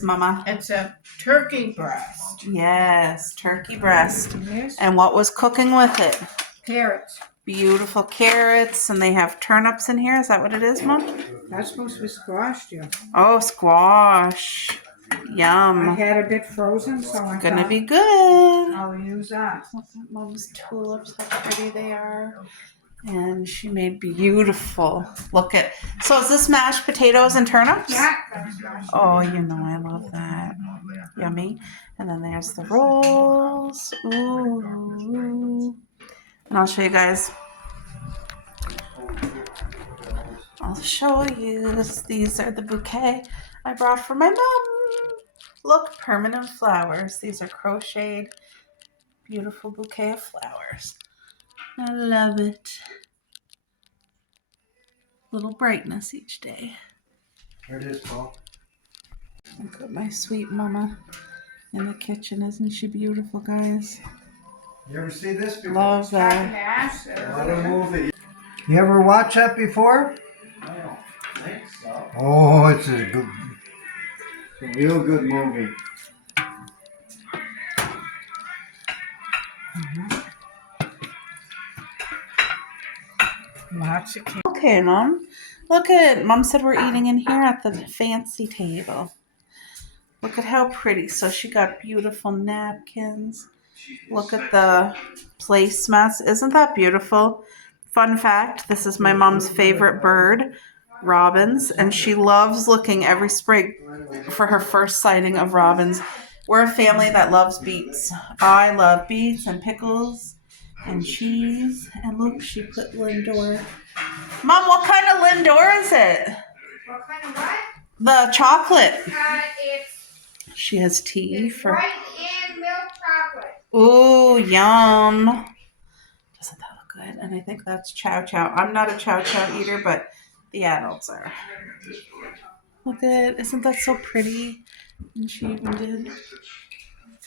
is, Mama? It's a turkey breast. Yes, turkey breast. Yes. And what was cooking with it? Carrots. Beautiful carrots, and they have turnips in here. Is that what it is, Mom? That's supposed to be squashed, yeah. Oh, squash. Yum. I had a bit frozen, so I Gonna thought be good. I'll use that. Look at Mom's tulips, how pretty they are. And she made beautiful. Look at. So is this mashed potatoes and turnips? Yeah, that's mashed. Oh, you know I love that. Yummy. And then there's the rolls. Ooh. And I'll show you guys. I'll show you. These are the bouquet I brought for my mom. Look, permanent flowers. These are crocheted. Beautiful bouquet of flowers. I love it. Little brightness each day. There it is, Paul. Look at my sweet mama in the kitchen. Isn't she beautiful, guys? You ever see this before? Love that. Mash. What a movie. You ever watch that before? I don't think so. Oh, it's a real good movie. Lots of cake. Okay, Mom. Look at, Mom said we're eating in here at the fancy table. Look at how pretty. So she got beautiful napkins. Look at the placemats. Isn't that beautiful? Fun fact, this is my mom's favorite bird, robins, and she loves looking every spring for her first sighting of robins. We're a family that loves beets. I love beets and pickles and cheese. And look, she put Lindor. Mom, what kind of Lindor is it? What kind of what? The chocolate. It's She has tea for. white and milk chocolate. Ooh, yum. Doesn't that look good? And I think that's chow chow. I'm not a chow chow eater, but the adults are. Look at, isn't that so pretty? And she even did.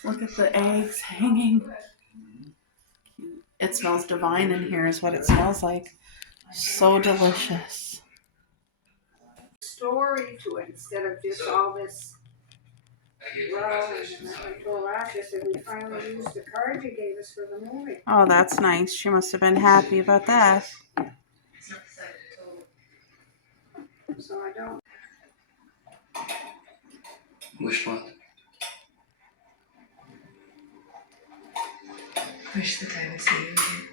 Look at the eggs hanging. It smells divine in here is what it smells like. So delicious. Story to it instead of just all this. Well, and I told Asha that we finally used the card you gave us for the movie. Oh, that's nice. She must have been happy about that. So I don't. Which one? Wish that I would see you again.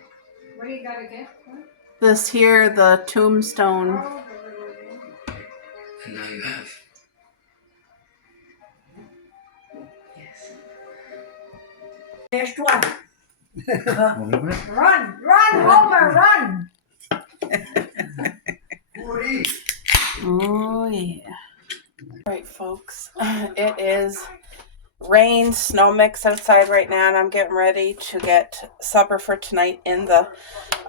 What do you got again? This here, the tombstone. Oh, the little baby. And now you have. Yes. Next one. Run, Homer, run. Oh, yeah. All right, folks. It is rain, snow mix outside right now, and I'm getting ready to get supper for tonight in the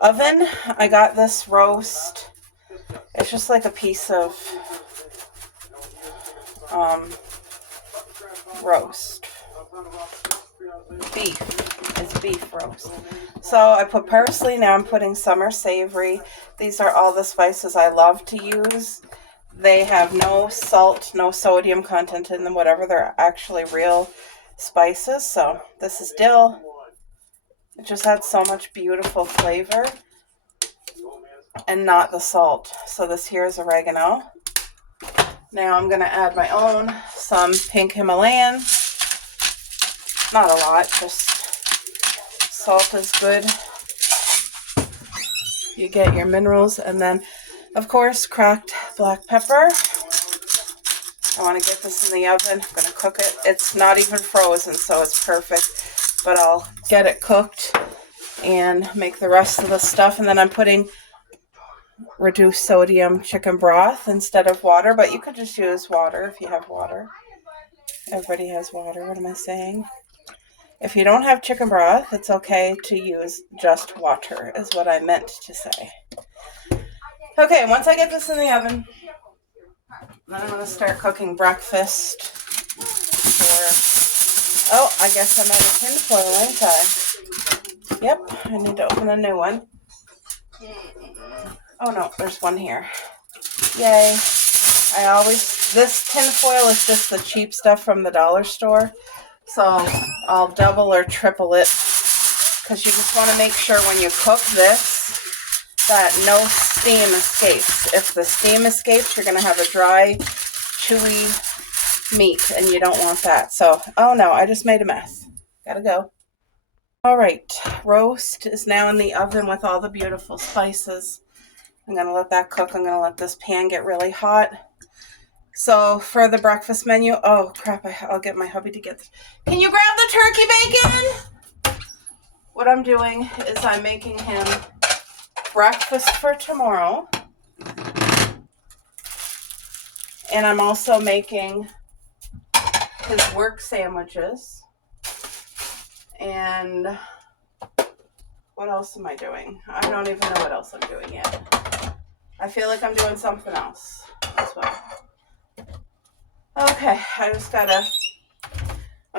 oven. I got this roast. It's just like a piece of roast. Beef. It's beef roast. So I put parsley. Now I'm putting summer savory. These are all the spices I love to use. They have no salt, no sodium content in them, whatever. They're actually real spices. So this is dill. It just adds so much beautiful flavor and not the salt. So this here is oregano. Now I'm going to add my own, some pink Himalayan. Not a lot, just salt is good. You get your minerals, and then, of course, cracked black pepper. I want to get this in the oven. I'm going to cook it. It's not even frozen, so it's perfect. But I'll get it cooked and make the rest of the stuff. And then I'm putting reduced sodium chicken broth instead of water. But you could just use water if you have water. Everybody has water. What am I saying? If you don't have chicken broth, it's okay to use just water, is what I meant to say. Okay, once I get this in the oven, then I'm going to start cooking breakfast for... Oh, I guess I'm out of tin foil, ain't I? Yep, I need to open a new one. Oh no, there's one here. Yay. I always This tin foil is just the cheap stuff from the dollar store. So I'll double or triple it because you just want to make sure when you cook this that no steam escapes. If the steam escapes, you're going to have a dry, chewy meat, and you don't want that. So, oh no, I just made a mess. Gotta go. All right, roast is now in the oven with all the beautiful spices. I'm going to let that cook. I'm going to let this pan get really hot. So for the breakfast menu, oh crap, I'll get my hubby to get this. Can you grab the turkey bacon? What I'm doing is I'm making him breakfast for tomorrow. And I'm also making his work sandwiches. And what else am I doing? I don't even know what else I'm doing yet. I feel like I'm doing something else as well. Okay, I'm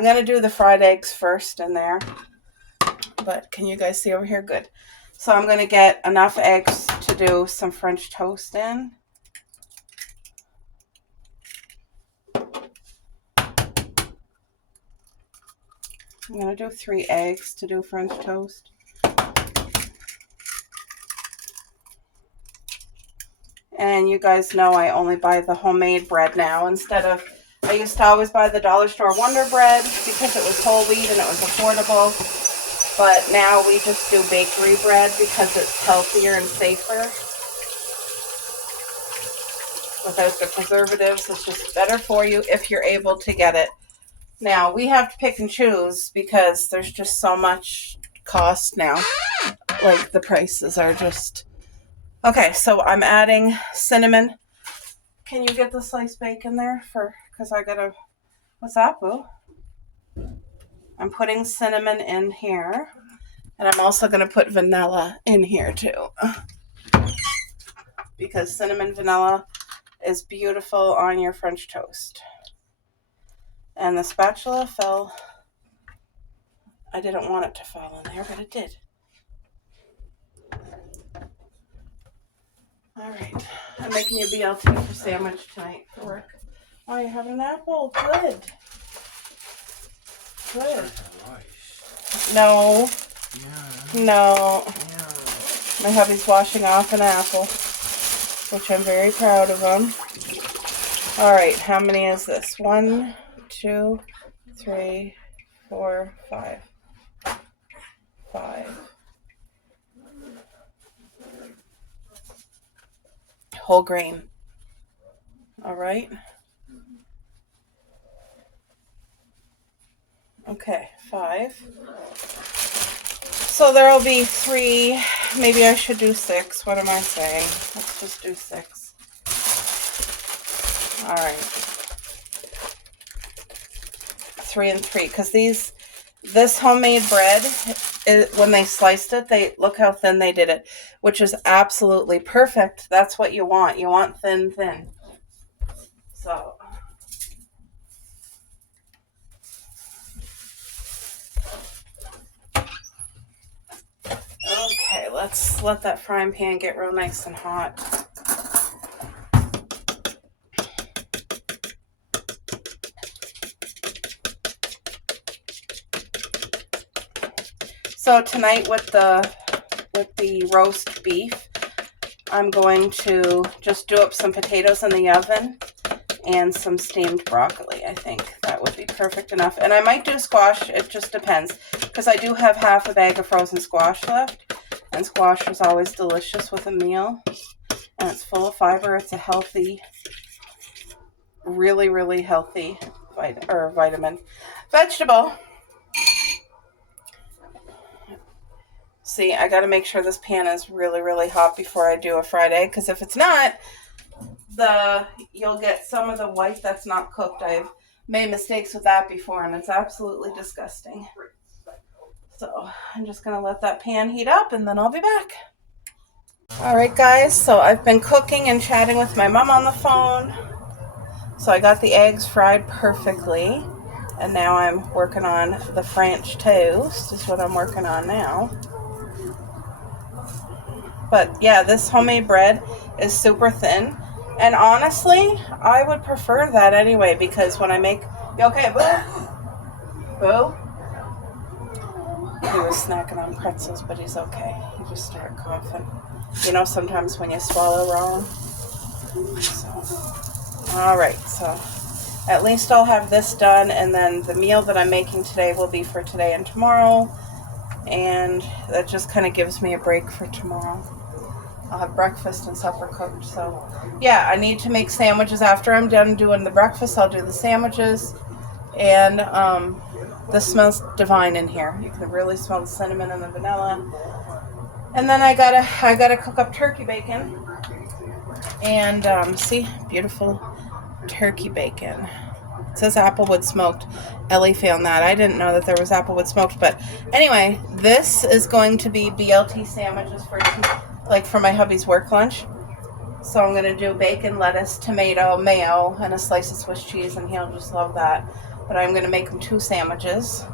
gonna do the fried eggs first in there. But can you guys see over here? Good. So I'm gonna get enough eggs to do some French toast in. I'm gonna do 3 eggs to do French toast. And you guys know I only buy the homemade bread now instead of, I used to always buy the dollar store Wonder Bread because it was whole wheat and it was affordable. But now we just do bakery bread because it's healthier and safer. Without the preservatives, it's just better for you if you're able to get it. Now, we have to pick and choose because there's just so much cost now. Like, the prices are just... Okay, so I'm adding cinnamon. Can you get the sliced bacon there? Because I gotta... What's that, boo? I'm putting cinnamon in here. And I'm also going to put vanilla in here, too. Because cinnamon vanilla is beautiful on your French toast. And the spatula fell. I didn't want it to fall in there, but it did. All right. I'm making you BLT for sandwich tonight for work. Oh, you're having an apple. Good. Good. No. No. My hubby's washing off an apple, which I'm very proud of him. All right. How many is this? 1, 2, 3, 4, 5. 5. Whole grain. All right. Okay, 5. So there'll be 3. Maybe I should do 6. What am I saying? Let's just do 6. All right. 3 and 3, because this homemade bread, when they sliced it, look how thin they did it, which is absolutely perfect. That's what you want. You want thin. So, okay, let's let that frying pan get real nice and hot. So tonight with the roast beef, I'm going to just do up some potatoes in the oven and some steamed broccoli. I think that would be perfect enough. And I might do squash. It just depends because I do have half a bag of frozen squash left. And squash is always delicious with a meal. And it's full of fiber. It's a healthy, really, really healthy vegetable. See, I got to make sure this pan is really, really hot before I do a fried egg, because if it's not, you'll get some of the white that's not cooked. I've made mistakes with that before, and it's absolutely disgusting. So I'm just going to let that pan heat up, and then I'll be back. All right, guys, so I've been cooking and chatting with my mom on the phone. So I got the eggs fried perfectly, and now I'm working on the French toast is what I'm working on now. But yeah, this homemade bread is super thin. And honestly, I would prefer that anyway, because when I make... You okay, Boo? Boo? He was snacking on pretzels, but he's okay. He just started coughing. You know, sometimes when you swallow wrong. So, all right, so at least I'll have this done, and then the meal that I'm making today will be for today and tomorrow, and that just kind of gives me a break for tomorrow. I'll have breakfast and supper cooked. So yeah, I need to make sandwiches after I'm done doing the breakfast. I'll do the sandwiches, and this smells divine in here. You can really smell the cinnamon and the vanilla. And then I gotta cook up turkey bacon, and see, beautiful turkey bacon. It says applewood smoked. Ellie found that. I didn't know that there was applewood smoked, but anyway, this is going to be BLT sandwiches for my hubby's work lunch. So I'm gonna do bacon, lettuce, tomato, mayo, and a slice of Swiss cheese, and he'll just love that. But I'm gonna make him 2 sandwiches,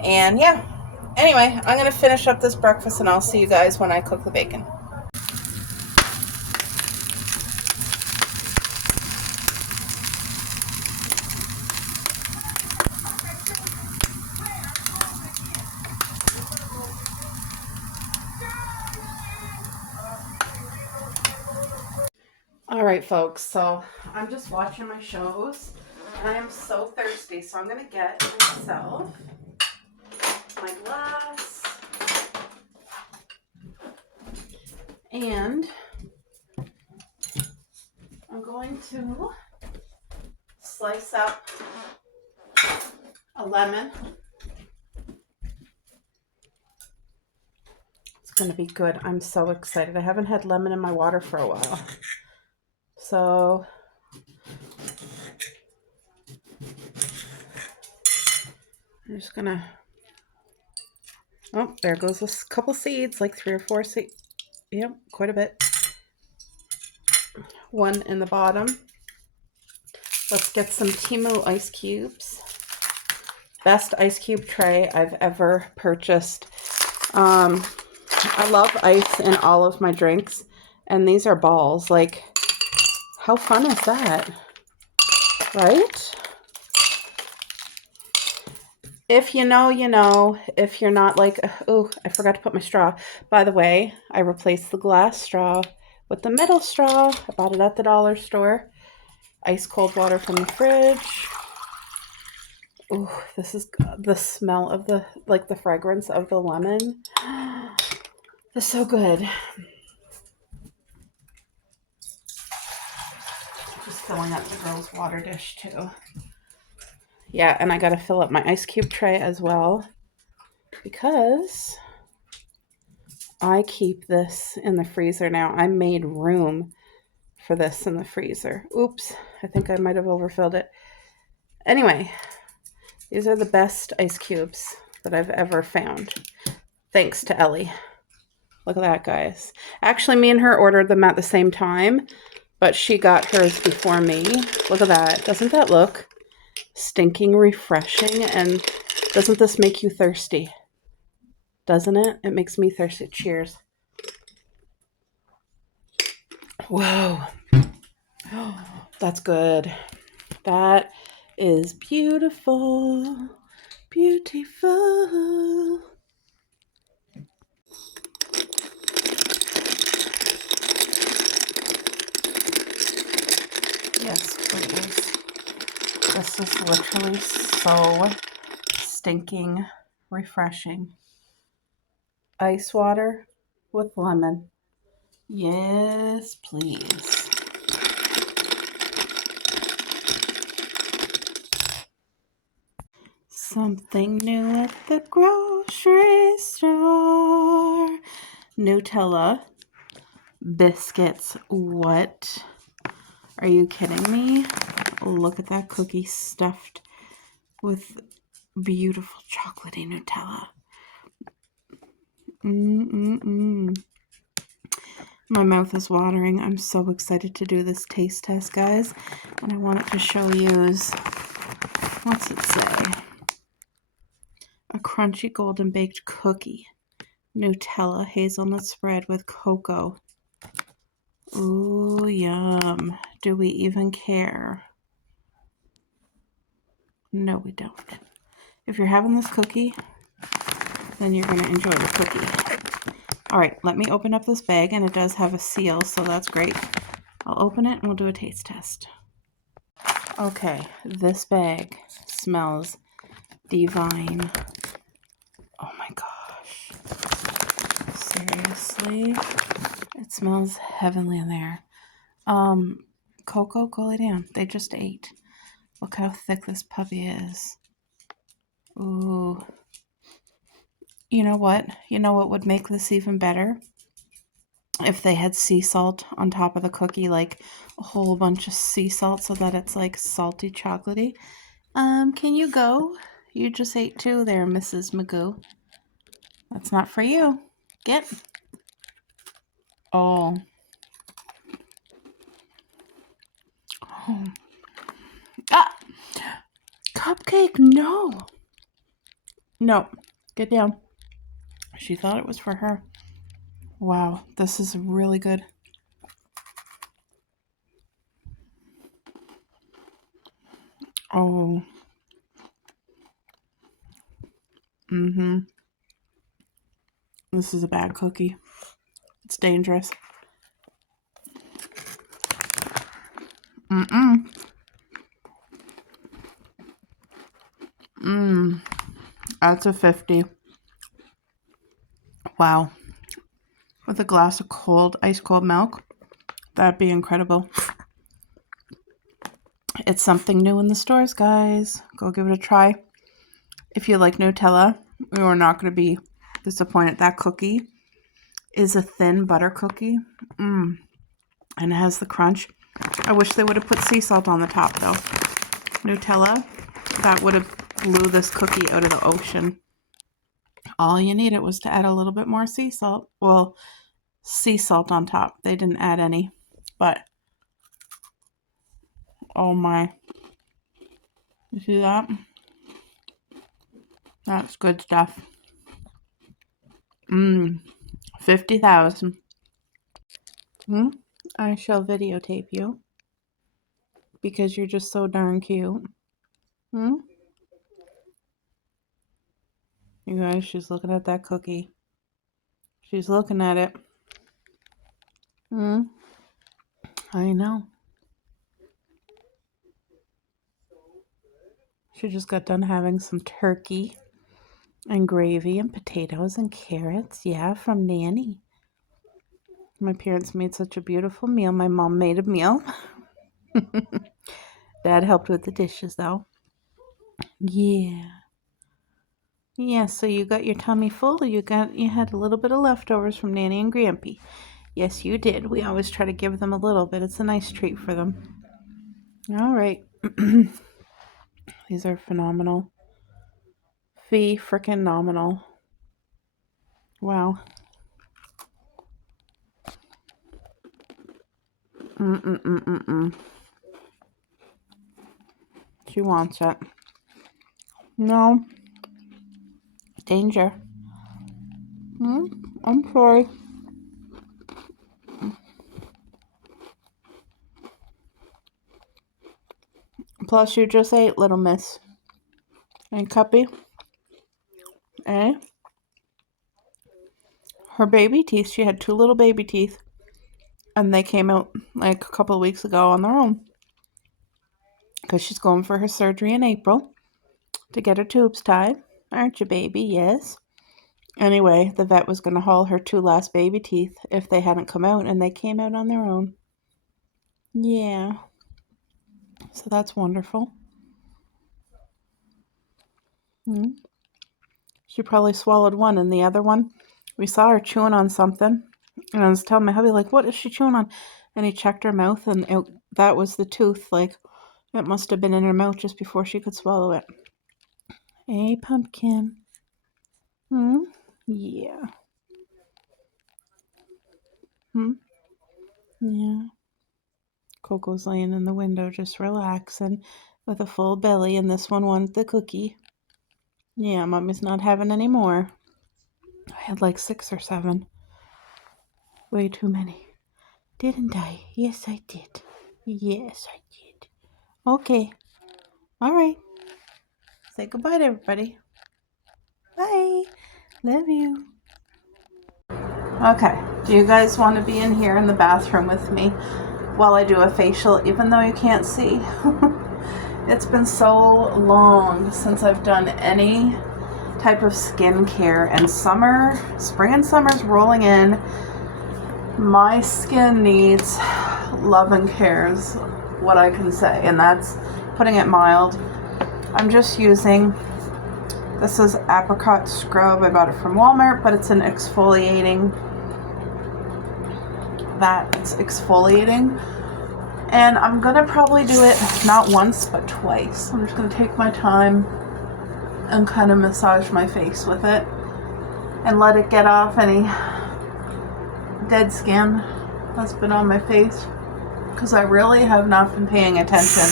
and yeah. Anyway, I'm gonna finish up this breakfast, and I'll see you guys when I cook the bacon. All right, folks, so I'm just watching my shows, and I am so thirsty, so I'm going to get myself my glass, and I'm going to slice up a lemon. It's going to be good. I'm so excited. I haven't had lemon in my water for a while. So I'm just gonna, oh, there goes a couple seeds, like 3 or 4 seeds. Yep, quite a bit. One in the bottom. Let's get some Temu ice cubes. Best ice cube tray I've ever purchased. I love ice in all of my drinks, and these are balls. Like, how fun is that? Right? If you know, you know. If you're not, like, oh, I forgot to put my straw. By the way, I replaced the glass straw with the metal straw. I bought it at the dollar store. Ice cold water from the fridge. Oh, this is the smell of the fragrance of the lemon. It's so good. Just filling up the girls' water dish too. Yeah, and I gotta fill up my ice cube tray as well, because I keep this in the freezer now. I made room for this in the freezer. Oops, I think I might have overfilled it. Anyway, these are the best ice cubes that I've ever found. Thanks to Ellie. Look at that, guys. Actually, me and her ordered them at the same time, but she got hers before me. Look at that. Doesn't that look stinking refreshing? And doesn't this make you thirsty? Doesn't it? It makes me thirsty. Cheers. Whoa. Oh, that's good. That is beautiful. Beautiful. Yes, please. This is literally so stinking refreshing. Ice water with lemon. Yes, please. Something new at the grocery store. Nutella biscuits. What? Are you kidding me? Look at that cookie stuffed with beautiful chocolatey Nutella. My mouth is watering. I'm so excited to do this taste test, guys. And I want it to show yous. What's it say? A crunchy golden baked cookie. Nutella hazelnut spread with cocoa. Ooh, yum. Do we even care? No, we don't. If you're having this cookie, then you're going to enjoy the cookie. All right, let me open up this bag, and it does have a seal, so that's great. I'll open it and we'll do a taste test. Okay, this bag smells divine. Oh my gosh. Seriously? It smells heavenly in there. Coco, go lay down. They just ate. Look how thick this puppy is. Ooh. You know what? You know what would make this even better? If they had sea salt on top of the cookie, like a whole bunch of sea salt so that it's like salty chocolatey. Can you go? You just ate two there, Mrs. Magoo. That's not for you. Get. Oh. Ah! Cupcake, no! No. Get down. She thought it was for her. Wow, this is really good. Oh. Mm-hmm. This is a bad cookie. It's dangerous. Mm-mm. That's a 50. Wow. With a glass of ice cold milk. That'd be incredible. It's something new in the stores, guys. Go give it a try. If you like Nutella, you are not going to be disappointed. That cookie is a thin butter cookie. And it has the crunch. I wish they would have put sea salt on the top, though. Nutella, that would have blew this cookie out of the ocean. All you needed was to add a little bit more sea salt. Well, sea salt on top. They didn't add any. But, oh my. You see that? That's good stuff. 50,000. I shall videotape you. Because you're just so darn cute. You guys, she's looking at that cookie. She's looking at it. I know. She just got done having some turkey and gravy and potatoes and carrots. Yeah, from Nanny. My parents made such a beautiful meal. My mom made a meal. Dad helped with the dishes, though. Yeah. Yeah, so you got your tummy full. You had a little bit of leftovers from Nanny and Grampy. Yes, you did. We always try to give them a little bit. It's a nice treat for them. All right. These are phenomenal. Frickin' nominal. Wow. She wants it. No. Danger. I'm sorry. Plus, you just ate, little miss. And Cuppy. Eh? Her baby teeth, she had two little baby teeth. And they came out like a couple of weeks ago on their own. Because she's going for her surgery in April. To get her tubes tied. Aren't you, baby? Yes. Anyway, the vet was going to haul her two last baby teeth if they hadn't come out. And they came out on their own. Yeah. So that's wonderful. She probably swallowed one, and the other one, we saw her chewing on something. And I was telling my hubby, like, what is she chewing on? And he checked her mouth, and that was the tooth. Like, it must have been in her mouth just before she could swallow it. Hey, pumpkin. Yeah. Yeah. Coco's laying in the window just relaxing with a full belly, and this one wanted the cookie. Yeah, Mommy's not having any more. I had like 6 or 7. Way too many. Didn't I? Yes, I did. Yes, I did. Okay. All right. Say goodbye to everybody. Bye. Love you. Okay. Do you guys want to be in here in the bathroom with me while I do a facial, even though you can't see? It's been so long since I've done any type of skincare, and spring and summer's rolling in. My skin needs love and care is what I can say, and that's putting it mild. I'm just using, this is apricot scrub. I bought it from Walmart, but it's an exfoliating, it's exfoliating. And I'm gonna probably do it not once, but twice. I'm just gonna take my time and kind of massage my face with it and let it get off any dead skin that's been on my face, because I really have not been paying attention.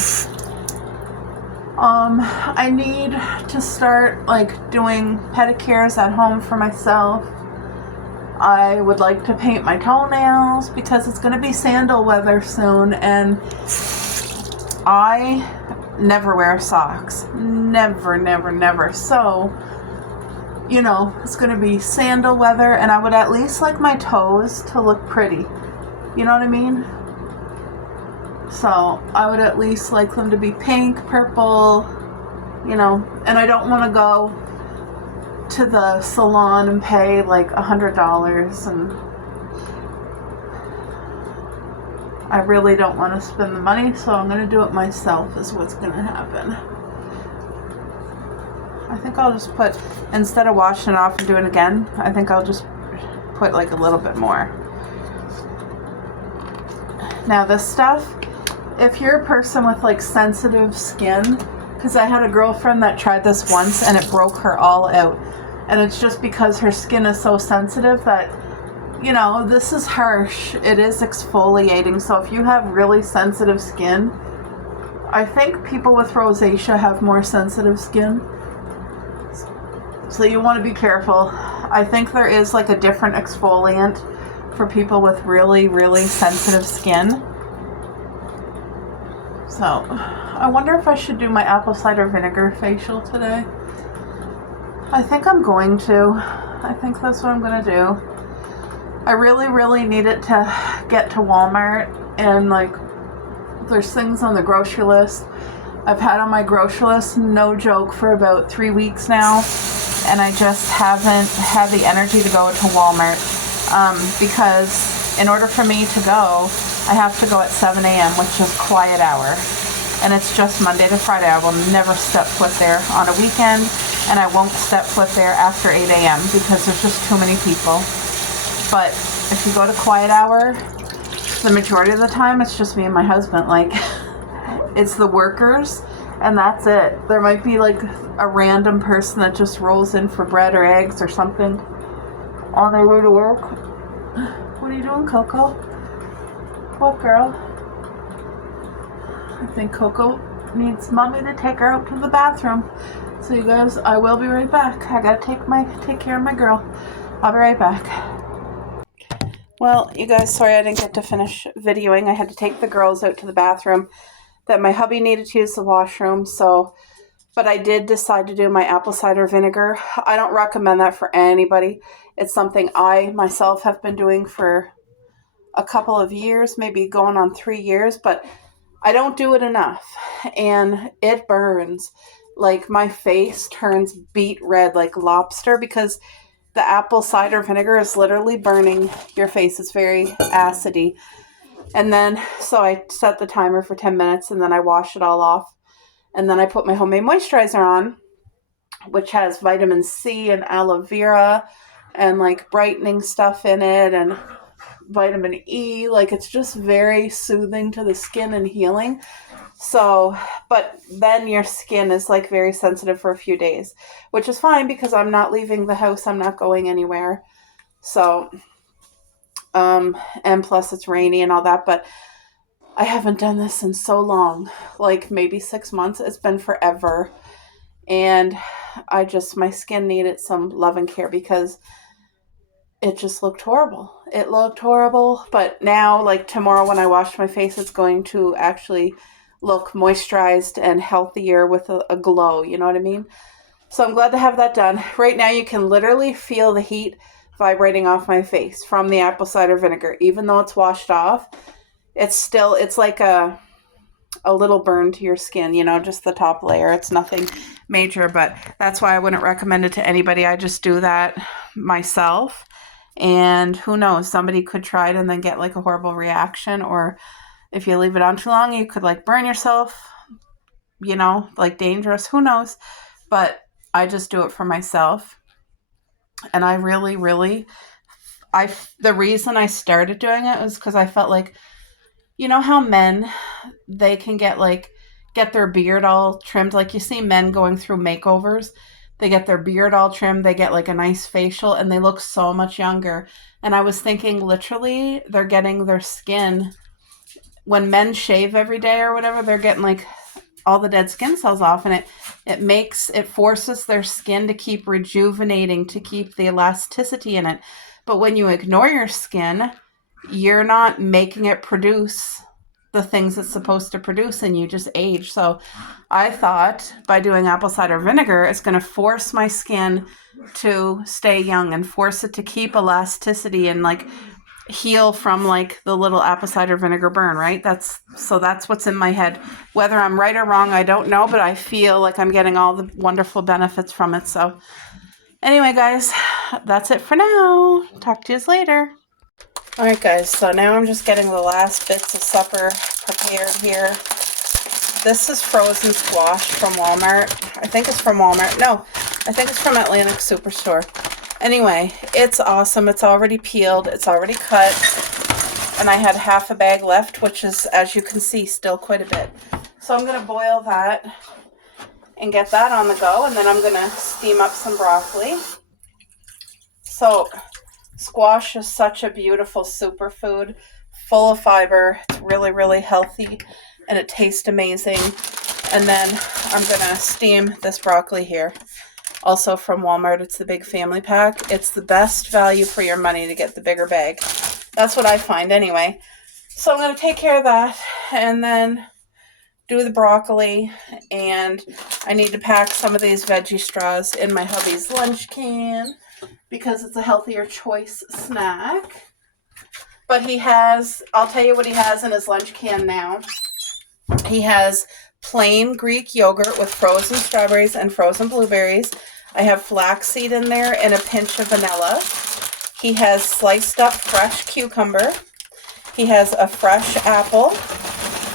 I need to start like doing pedicures at home for myself. I would like to paint my toenails because it's going to be sandal weather soon, and I never wear socks. Never. So, you know, it's going to be sandal weather, and I would at least like my toes to look pretty. You know what I mean? So I would at least like them to be pink, purple, you know, and I don't want to go to the salon and pay like $100, and I really don't want to spend the money, so I'm going to do it myself is what's going to happen. I think I'll just put, instead of washing it off and doing it again, I think I'll just put like a little bit more. Now this stuff, if you're a person with like sensitive skin, because I had a girlfriend that tried this once and it broke her all out. And it's just because her skin is so sensitive that, you know, this is harsh. It is exfoliating. So if you have really sensitive skin, I think people with rosacea have more sensitive skin. So you want to be careful. I think there is like a different exfoliant for people with really sensitive skin. So I wonder if I should do my apple cider vinegar facial today. I think I'm going to. I think that's what I'm going to do. I really need it to get to Walmart, and like there's things on the grocery list. I've had on my grocery list, no joke, for about 3 weeks now, and I just haven't had the energy to go to Walmart because in order for me to go, I have to go at 7 a.m., which is quiet hour. And it's just Monday to Friday. I will never step foot there on a weekend, and I won't step foot there after 8 a.m. because there's just too many people. But if you go to quiet hour, the majority of the time it's just me and my husband. Like, it's the workers, and that's it. There might be like a random person that just rolls in for bread or eggs or something on their way to work. What are you doing, Coco? What, girl? I think Coco needs mommy to take her out to the bathroom. So you guys, I will be right back. I gotta take care of my girl. I'll be right back. Well, you guys, sorry I didn't get to finish videoing. I had to take the girls out to the bathroom that my hubby needed to use the washroom. But I did decide to do my apple cider vinegar. I don't recommend that for anybody. It's something I myself have been doing for a couple of years, maybe going on 3 years, but I don't do it enough, and it burns. Like, my face turns beet red like lobster because the apple cider vinegar is literally burning your face. It's very acidy. And then, so I set the timer for 10 minutes, and then I wash it all off. And then I put my homemade moisturizer on, which has vitamin C and aloe vera and like brightening stuff in it and vitamin E. Like, it's just very soothing to the skin and healing. So, but then your skin is like very sensitive for a few days, which is fine because I'm not leaving the house. I'm not going anywhere. So, and plus it's rainy and all that, but I haven't done this in so long, like maybe 6 months. It's been forever. And my skin needed some love and care because it just looked horrible. It looked horrible. But now, like tomorrow when I wash my face, it's going to actually look moisturized and healthier with a glow. You know what I mean? So I'm glad to have that done. Right now, you can literally feel the heat vibrating off my face from the apple cider vinegar. Even though it's washed off, it's like a little burn to your skin, you know, just the top layer. It's nothing major, but that's why I wouldn't recommend it to anybody. I just do that myself. And who knows, somebody could try it and then get like a horrible reaction. Or if you leave it on too long, you could like burn yourself, you know, like dangerous. Who knows? But I just do it for myself. And I really, really, the reason I started doing it was because I felt like, you know how men, they can get their beard all trimmed. Like you see men going through makeovers. They get their beard all trimmed. They get like a nice facial and they look so much younger. And I was thinking literally they're getting their skin, when men shave every day or whatever, they're getting like all the dead skin cells off, and it forces their skin to keep rejuvenating, to keep the elasticity in it. But when you ignore your skin, you're not making it produce the things it's supposed to produce, and you just age. So I thought by doing apple cider vinegar, it's going to force my skin to stay young and force it to keep elasticity and like heal from like the little apple cider vinegar burn, right? That's what's in my head. Whether I'm right or wrong, I don't know, but I feel like I'm getting all the wonderful benefits from it. So anyway, guys, that's it for now. Talk to you later. All right, guys, so now I'm just getting the last bits of supper prepared here. This is frozen squash from Walmart. I think it's from Walmart. No, I think it's from Atlantic Superstore. Anyway, it's awesome. It's already peeled. It's already cut. And I had half a bag left, which is, as you can see, still quite a bit. So I'm going to boil that and get that on the go. And then I'm going to steam up some broccoli. So squash is such a beautiful superfood, full of fiber. It's really, really healthy, and it tastes amazing. And then I'm going to steam this broccoli here. Also from Walmart, it's the big family pack. It's the best value for your money to get the bigger bag. That's what I find anyway. So I'm going to take care of that and then do the broccoli. And I need to pack some of these veggie straws in my hubby's lunch can because it's a healthier choice snack. But I'll tell you what he has in his lunch can now. He has plain Greek yogurt with frozen strawberries and frozen blueberries. I have flaxseed in there and a pinch of vanilla. He has sliced up fresh cucumber. He has a fresh apple.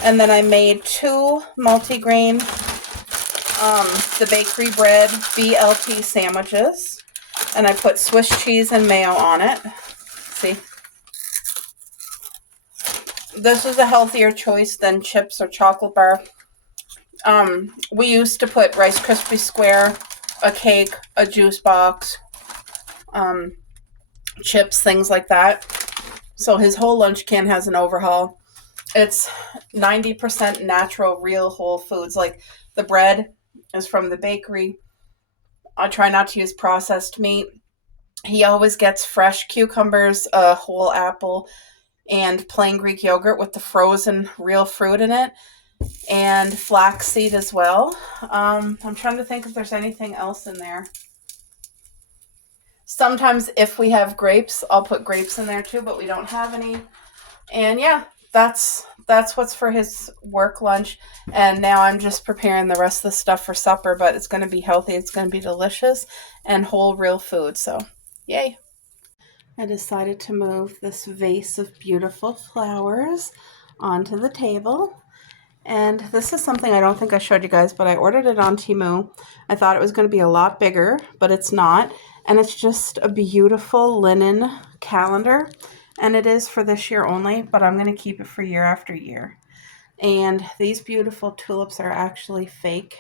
And then I made 2 multigrain, the bakery bread BLT sandwiches. And I put Swiss cheese and mayo on it. See? This is a healthier choice than chips or chocolate bar. We used to put Rice Krispie Square, a cake, a juice box, chips, things like that. So his whole lunch can has an overhaul. It's 90% natural, real whole foods. Like the bread is from the bakery. I try not to use processed meat. He always gets fresh cucumbers, a whole apple, and plain Greek yogurt with the frozen real fruit in it. And flaxseed as well. I'm trying to think if there's anything else in there. Sometimes if we have grapes, I'll put grapes in there too, but we don't have any. And yeah, that's what's for his work lunch. And now I'm just preparing the rest of the stuff for supper, but it's going to be healthy. It's going to be delicious and whole real food. So yay. I decided to move this vase of beautiful flowers onto the table. And this is something I don't think I showed you guys, but I ordered it on Temu. I thought it was going to be a lot bigger, but it's not. And it's just a beautiful linen calendar. And it is for this year only, but I'm going to keep it for year after year. And these beautiful tulips are actually fake.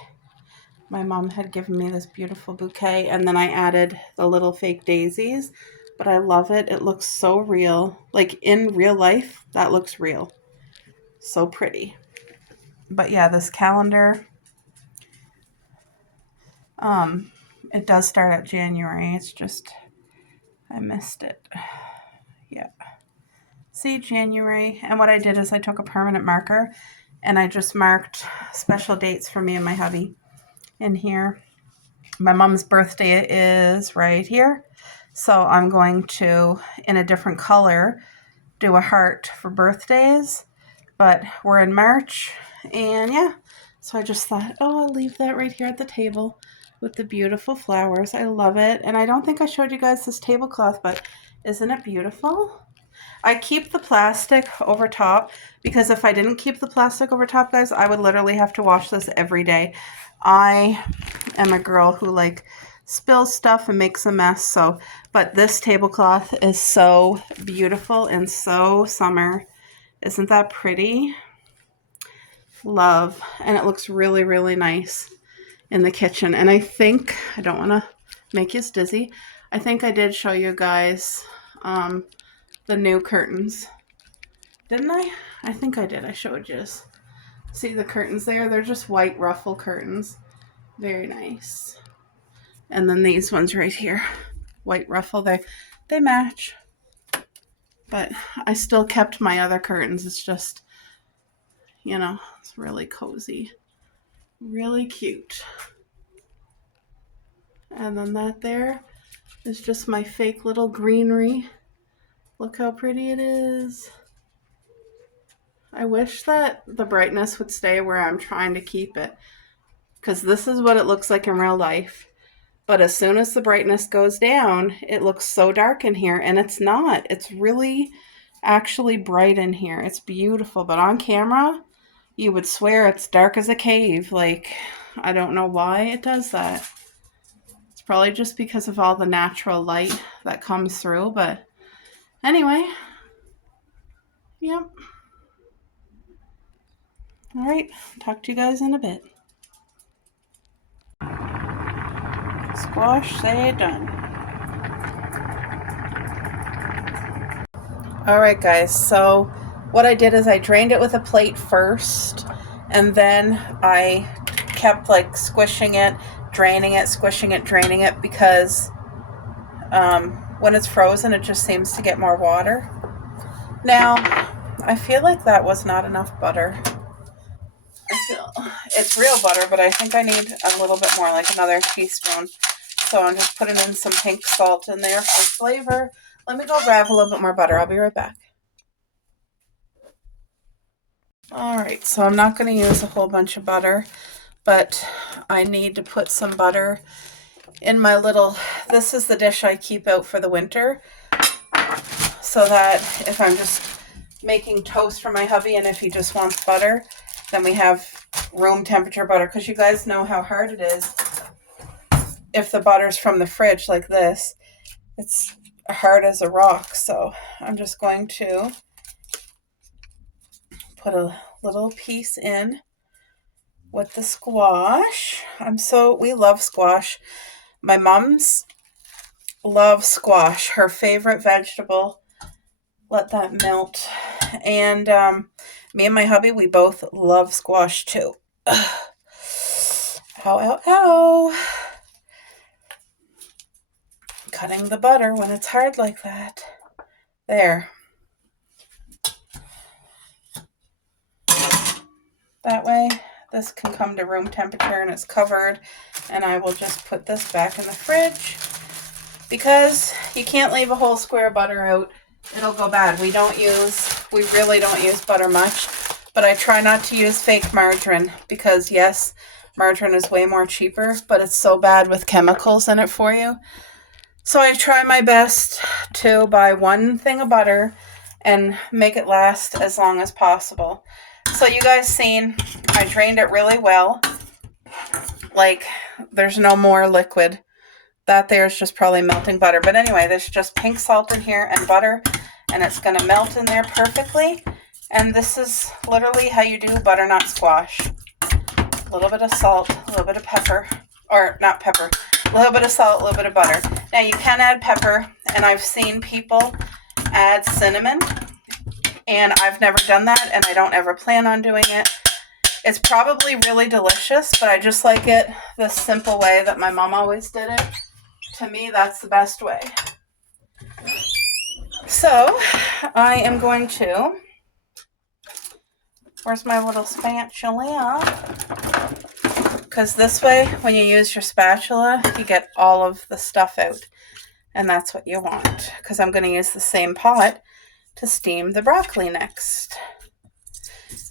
My mom had given me this beautiful bouquet, and then I added the little fake daisies. But I love it. It looks so real. Like in real life, that looks real. So pretty. But yeah, this calendar, it does start at January. It's just I missed it. Yeah. See, January. And what I did is I took a permanent marker and I just marked special dates for me and my hubby in here. My mom's birthday is right here. So I'm going to, in a different color, do a heart for birthdays. But we're in March, and yeah. So I just thought, oh, I'll leave that right here at the table with the beautiful flowers. I love it. And I don't think I showed you guys this tablecloth, but isn't it beautiful? I keep the plastic over top because if I didn't keep the plastic over top, guys, I would literally have to wash this every day. I am a girl who like spills stuff and makes a mess. So, but this tablecloth is so beautiful and so summer. Isn't that pretty? Love. And it looks really, really nice in the kitchen. And I think, I don't want to make you dizzy. I think I did show you guys the new curtains. Didn't I? I think I did. I showed you. See the curtains there? They're just white ruffle curtains. Very nice. And then these ones right here. White ruffle. They match. But I still kept my other curtains. It's just, you know, it's really cozy. Really cute. And then that there is just my fake little greenery. Look how pretty it is. I wish that the brightness would stay where I'm trying to keep it, because this is what it looks like in real life. But as soon as the brightness goes down, it looks so dark in here, and it's not. It's really actually bright in here. It's beautiful, but on camera, you would swear it's dark as a cave. Like, I don't know why it does that. It's probably just because of all the natural light that comes through, but anyway. Yep. All right, talk to you guys in a bit. Squash, say done. All right, guys, so what I did is I drained it with a plate first, and then I kept like squishing it, draining it, squishing it, draining it, because when it's frozen, it just seems to get more water. Now, I feel like that was not enough butter. It's real butter, but I think I need a little bit more, like another teaspoon. So I'm just putting in some pink salt in there for flavor. Let me go grab a little bit more butter. I'll be right back. All right, so I'm not going to use a whole bunch of butter, but I need to put some butter in my little, this is the dish I keep out for the winter, so that if I'm just making toast for my hubby and if he just wants butter, then we have room temperature butter, because you guys know how hard it is if the butter's from the fridge like this. It's hard as a rock. So I'm just going to put a little piece in with the squash. We love squash. My mom's loves squash, her favorite vegetable. Let that melt. And me and my hubby, we both love squash too. Ow, ow, ow. Cutting the butter when it's hard like that. There. That way, this can come to room temperature and it's covered. And I will just put this back in the fridge, because you can't leave a whole square of butter out. It'll go bad. We really don't use butter much, but I try not to use fake margarine, because yes, margarine is way more cheaper, but it's so bad with chemicals in it for you. So I try my best to buy one thing of butter and make it last as long as possible. So you guys seen, I drained it really well. Like, there's no more liquid. That there is just probably melting butter. But anyway, there's just pink salt in here and butter, and it's going to melt in there perfectly. And this is literally how you do butternut squash. A little bit of salt, a little bit of pepper, or not pepper, a little bit of salt, a little bit of butter. Now you can add pepper, and I've seen people add cinnamon, and I've never done that, and I don't ever plan on doing it. It's probably really delicious, but I just like it the simple way that my mom always did it. To me, that's the best way. So I am going to, where's my little spatula? Because this way, when you use your spatula, you get all of the stuff out. And that's what you want. Because I'm going to use the same pot to steam the broccoli next.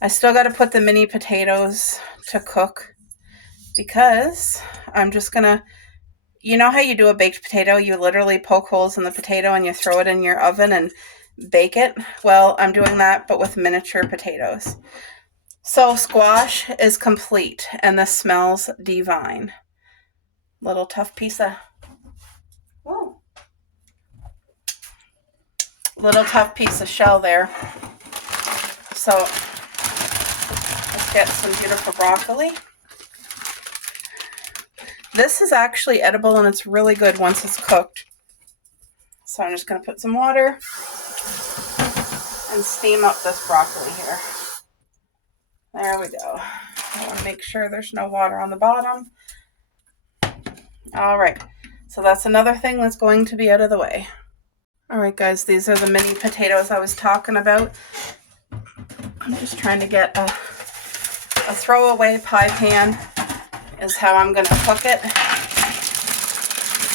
I still got to put the mini potatoes to cook. Because I'm just going to, you know how you do a baked potato? You literally poke holes in the potato and you throw it in your oven and bake it. Well, I'm doing that, but with miniature potatoes. So squash is complete, and this smells divine. Little tough piece of, whoa, little tough piece of shell there. So let's get some beautiful broccoli. This is actually edible, and it's really good once it's cooked. So I'm just going to put some water and steam up this broccoli here. There we go. I want to make sure there's no water on the bottom. All right. So that's another thing that's going to be out of the way. All right, guys. These are the mini potatoes I was talking about. I'm just trying to get a throwaway pie pan is how I'm going to cook it.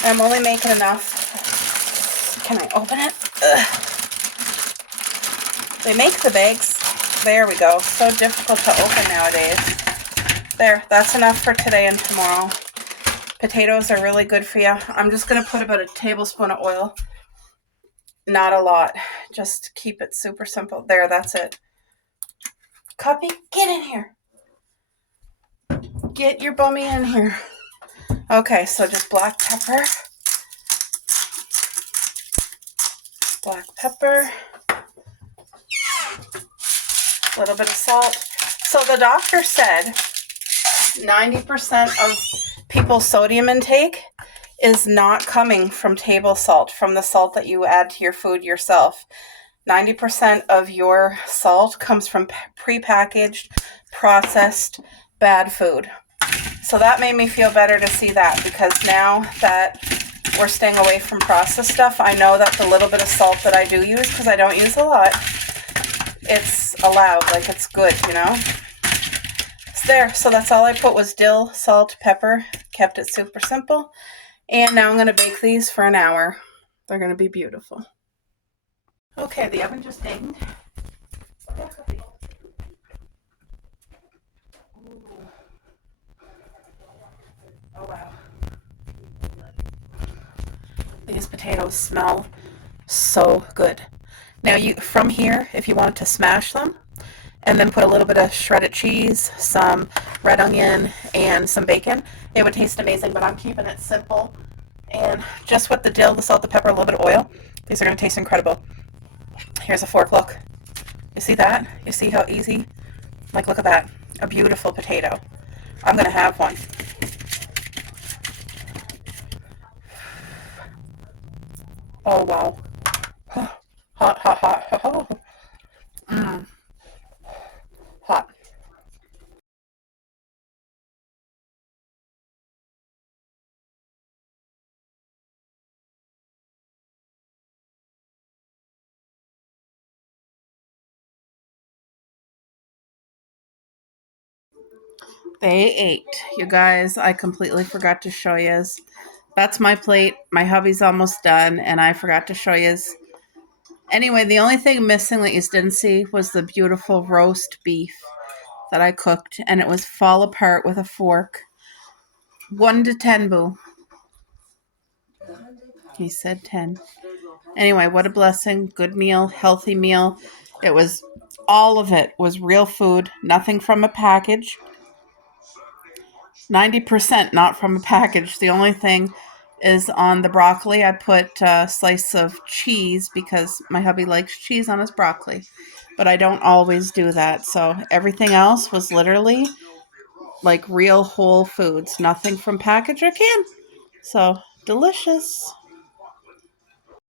I'm only making enough. Can I open it? Ugh. They make the bags. There we go. So difficult to open nowadays. There, that's enough for today and tomorrow. Potatoes are really good for you. I'm just going to put about a tablespoon of oil. Not a lot. Just keep it super simple. There, that's it. Cuppy, get in here. Get your bummy in here. Okay, so just black pepper. Black pepper. A little bit of salt. So the doctor said 90% of people's sodium intake is not coming from table salt, from the salt that you add to your food yourself. 90% of your salt comes from prepackaged, processed, bad food. So that made me feel better to see that, because now that we're staying away from processed stuff, I know that the little bit of salt that I do use, because I don't use a lot, it's allowed, like it's good, you know? It's there. So that's all I put was dill, salt, pepper, kept it super simple. And now I'm going to bake these for an hour. They're going to be beautiful. Okay, the oven just dinged. Oh, wow. These potatoes smell so good. Now, from here, if you wanted to smash them and then put a little bit of shredded cheese, some red onion, and some bacon, it would taste amazing, but I'm keeping it simple. And just with the dill, the salt, the pepper, a little bit of oil, these are going to taste incredible. Here's a fork, look. You see that? You see how easy? Like, look at that. A beautiful potato. I'm going to have one. Oh, wow. Hot, hot, hot. Oh. Hot. They ate. You guys, I completely forgot to show you. That's my plate. My hubby's almost done, and I forgot to show you. Anyway, the only thing missing that you didn't see was the beautiful roast beef that I cooked, and it was fall apart with a fork. 1 to 10, boo. He said 10. Anyway, what a blessing. Good meal, healthy meal. It was, all of it was real food, nothing from a package. 90% not from a package. The only thing is on the broccoli, I put a slice of cheese because my hubby likes cheese on his broccoli. But I don't always do that. So everything else was literally like real whole foods. Nothing from package or can. So delicious.